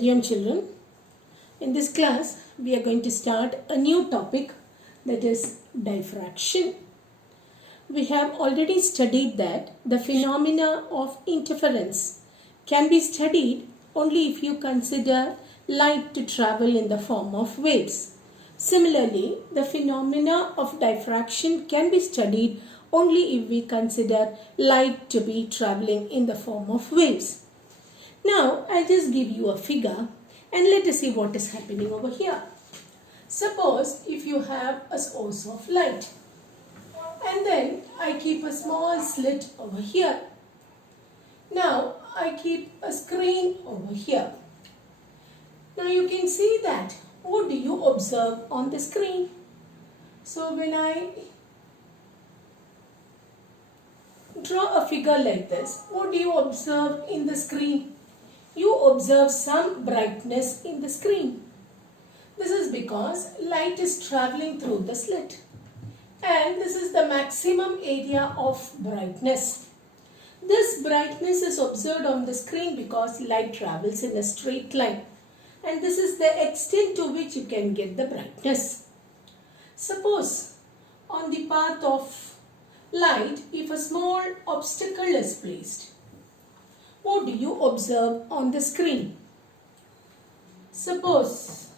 Dear children, in this class we are going to start a new topic, that is diffraction. We have already studied that the phenomena of interference can be studied only if you consider light to travel in the form of waves. Similarly, the phenomena of diffraction can be studied only if we consider light to be traveling in the form of waves. Now, I'll just give you a figure and let us see what is happening over here. Suppose if you have a source of light and then I keep a small slit over here. Now, I keep a screen over here. Now, you can see that. What do you observe on the screen? So, when I draw a figure like this, what do you observe in the screen? You observe some brightness in the screen. This is because light is traveling through the slit. And this is the maximum area of brightness. This brightness is observed on the screen because light travels in a straight line. And this is the extent to which you can get the brightness. Suppose on the path of light, if a small obstacle is placed, what do you observe on the screen? Suppose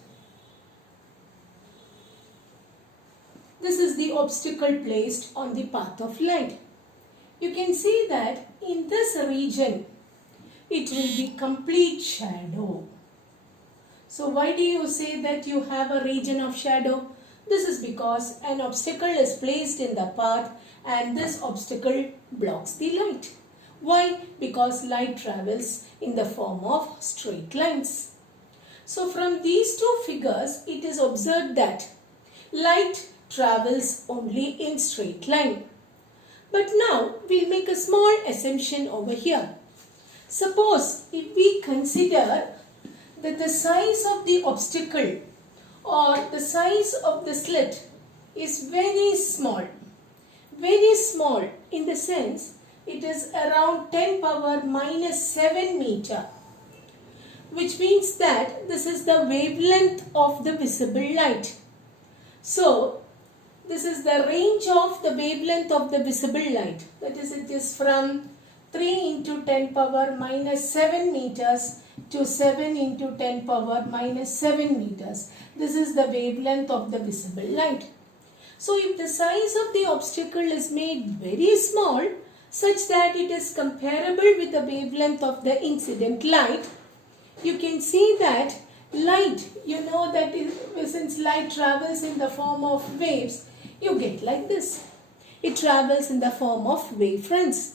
this is the obstacle placed on the path of light. You can see that in this region it will be complete shadow. So why do you say that you have a region of shadow? This is because an obstacle is placed in the path and this obstacle blocks the light. Why? Because light travels in the form of straight lines. So from these two figures, it is observed that light travels only in straight line. But now we'll make a small assumption over here. Suppose if we consider that the size of the obstacle or the size of the slit is very small in the sense it is around 10 power minus 7 meter, which means that this is the wavelength of the visible light. So, this is the range of the wavelength of the visible light. That is, it is from 3 into 10 power minus 7 meters to 7 into 10 power minus 7 meters. This is the wavelength of the visible light. So, if the size of the obstacle is made very small, such that it is comparable with the wavelength of the incident light, you can see that light, you know that since light travels in the form of waves, you get like this. It travels in the form of wavefronts.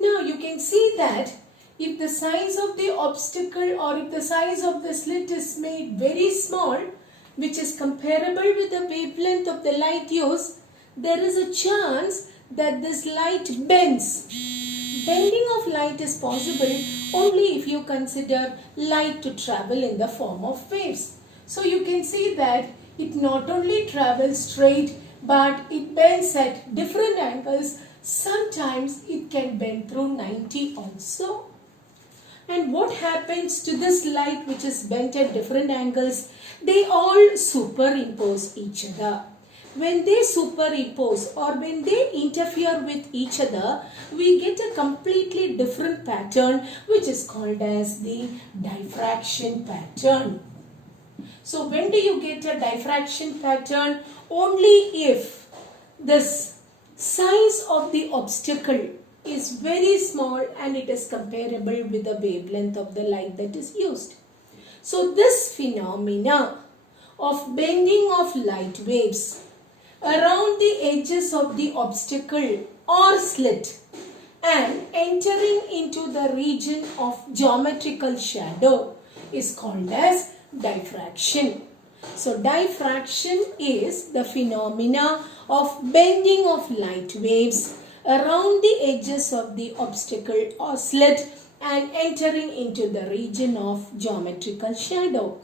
Now you can see that if the size of the obstacle or if the size of the slit is made very small, which is comparable with the wavelength of the light used, there is a chance that this light bends. Bending of light is possible only if you consider light to travel in the form of waves. So you can see that it not only travels straight but it bends at different angles. Sometimes it can bend through 90 also. And what happens to this light which is bent at different angles? They all superimpose each other. When they superimpose or when they interfere with each other, we get a completely different pattern which is called as the diffraction pattern. So when do you get a diffraction pattern? Only if this size of the obstacle is very small and it is comparable with the wavelength of the light that is used. So this phenomena of bending of light waves around the edges of the obstacle or slit and entering into the region of geometrical shadow is called as diffraction. So diffraction is the phenomena of bending of light waves around the edges of the obstacle or slit and entering into the region of geometrical shadow.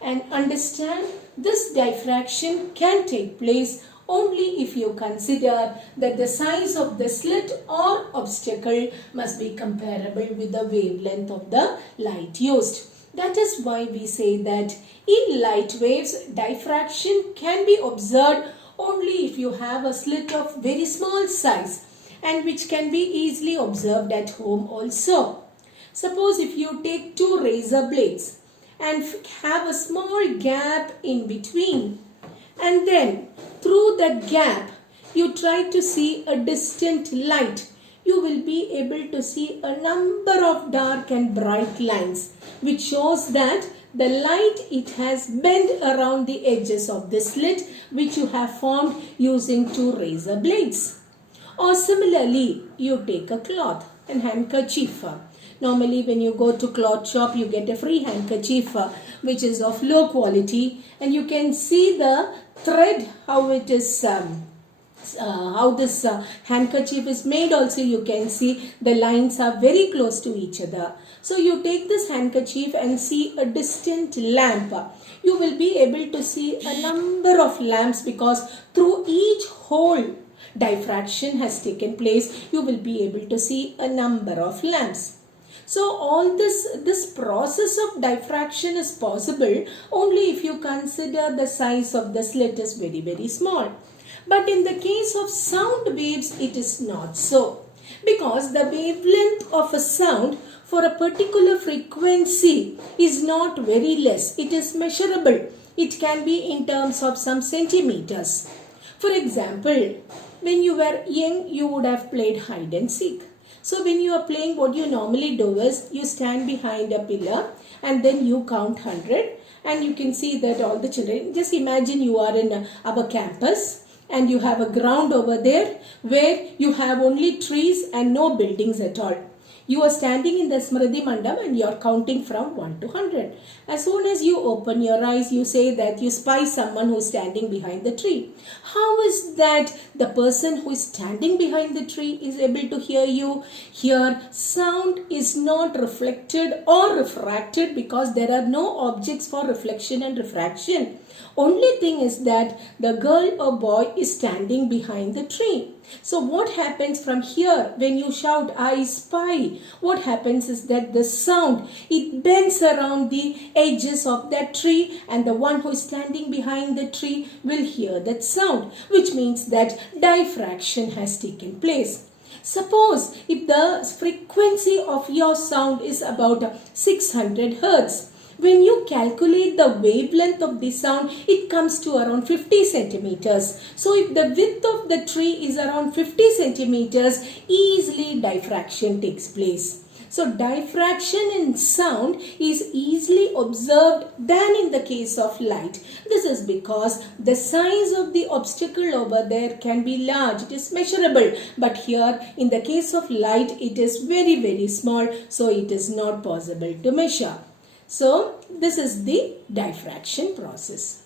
And understand, this diffraction can take place only if you consider that the size of the slit or obstacle must be comparable with the wavelength of the light used. That is why we say that in light waves, diffraction can be observed only if you have a slit of very small size and which can be easily observed at home also. Suppose if you take two razor blades and have a small gap in between, and then through that gap you try to see a distant light, you will be able to see a number of dark and bright lines, which shows that the light, it has bent around the edges of the slit which you have formed using two razor blades. Or similarly, you take a cloth, an handkerchief. Normally when you go to cloth shop, you get a free handkerchief which is of low quality, and you can see the thread, how it is how this handkerchief is made. Also you can see the lines are very close to each other. So you take this handkerchief and see a distant lamp. You will be able to see a number of lamps because through each hole diffraction has taken place. You will be able to see a number of lamps. So all this process of diffraction is possible only if you consider the size of the slit is very, very small. But in the case of sound waves, it is not so, because the wavelength of a sound for a particular frequency is not very less. It is measurable. It can be in terms of some centimeters. For example, when you were young, you would have played hide and seek. So when you are playing, what you normally do is you stand behind a pillar and then you count 100, and you can see that all the children, just imagine you are in our campus and you have a ground over there where you have only trees and no buildings at all. You are standing in the Smriti Mandam and you are counting from 1 to 100. As soon as you open your eyes, you say that you spy someone who is standing behind the tree. How is that the person who is standing behind the tree is able to hear you? Here, sound is not reflected or refracted because there are no objects for reflection and refraction. Only thing is that the girl or boy is standing behind the tree. So what happens from here when you shout, I spy? What happens is that the sound, it bends around the edges of that tree, and the one who is standing behind the tree will hear that sound, which means that diffraction has taken place. Suppose if the frequency of your sound is about 600 hertz, when you calculate the wavelength of the sound, it comes to around 50 centimeters. So if the width of the tree is around 50 centimeters, easily diffraction takes place. So diffraction in sound is easily observed than in the case of light. This is because the size of the obstacle over there can be large. It is measurable. But here in the case of light, it is very, very small. So it is not possible to measure. So this is the diffraction process.